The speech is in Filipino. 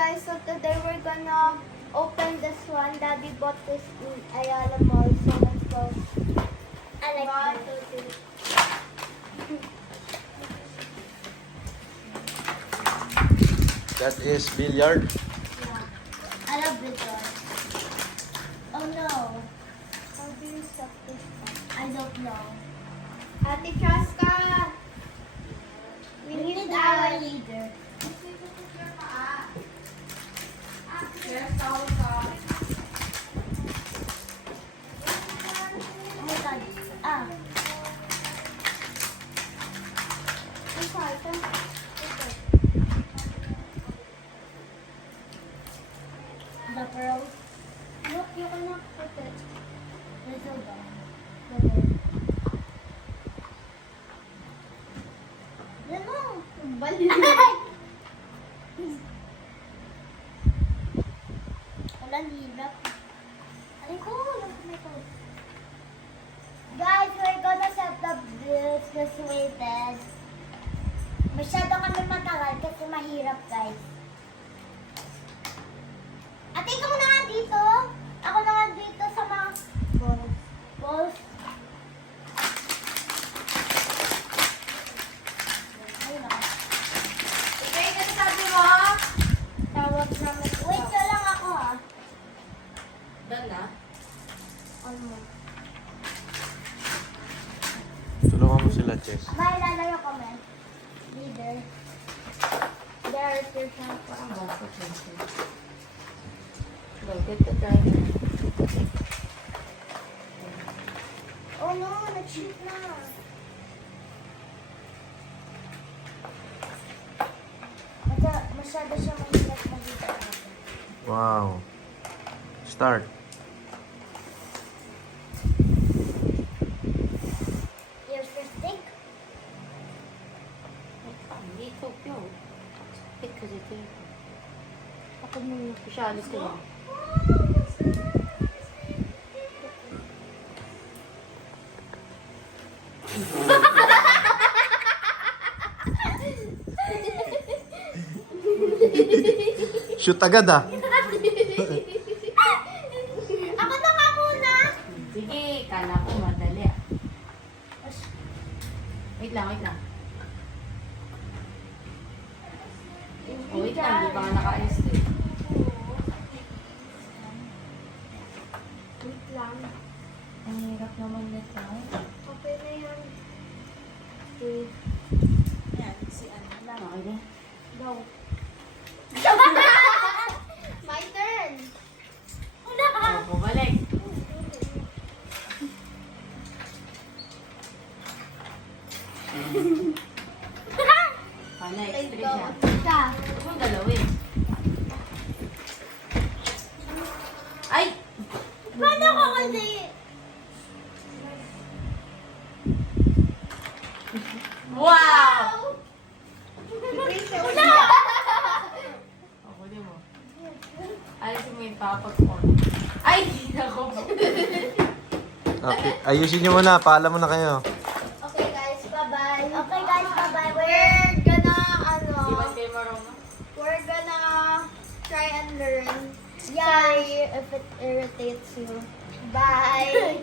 guys, so today we're gonna open this one. Daddy bought this in Ayala Mall, so let's go. I like this. That is billiard. Yeah. I love billiards. Oh no. How do you stop this one? I don't know. Ate Chaska! We need our leader. Yes, tawag ka. Oh my god. Ah. I'm sorry. The pearl. Look, you cannot put it. Little down. Ano? Balik. Walang hirap. Aray ko, lang ito. Guys, we're gonna set the bills because waited. Masyado kami matagal kasi mahirap, guys. Ate, ikaw na nga dito. Ako na nga dito sa mga balls. Balls. Ayun na. Okay, kasi sabi mo, Tawag namin. Wait ka lang ako, ah. done na? Almost. Tulungan mo sila, Chess. May lalayo kami. Leader. There is your shampoo. Go, get the driver. Oh no, nag-shoot na. Masyado siya mahirap magita natin. Wow. Start. Here's your stick. Hindi, ito cute. Pick kasi ito yun. Ako mo yung pisyalis ko lang. Shoot agad ah. Ako na nga muna. Sige, kala ko madali ah. Wait lang, wait lang. Oh, wait lang, di pa nga naka-ayos to eh. Wait lang. Ang hirap naman nito. Okay na yan. Okay. Yan, si ano lang. Okay na. Go. My turn. Oh, bumalik. Paano, Let's extra go. siya. Isa. Huwag mong galawin. Ay! Paano ko kasi? Wow! Wala! Ako din mo. Alisin mo yung papag-on. Ay! Ako. Okay. Ayusin nyo muna. Paalam mo na kayo. Okay guys, bye-bye. Okay guys, bye-bye. We're gonna, Di ba kayo marunong? we're gonna try and learn. Sorry if it irritates you. Bye.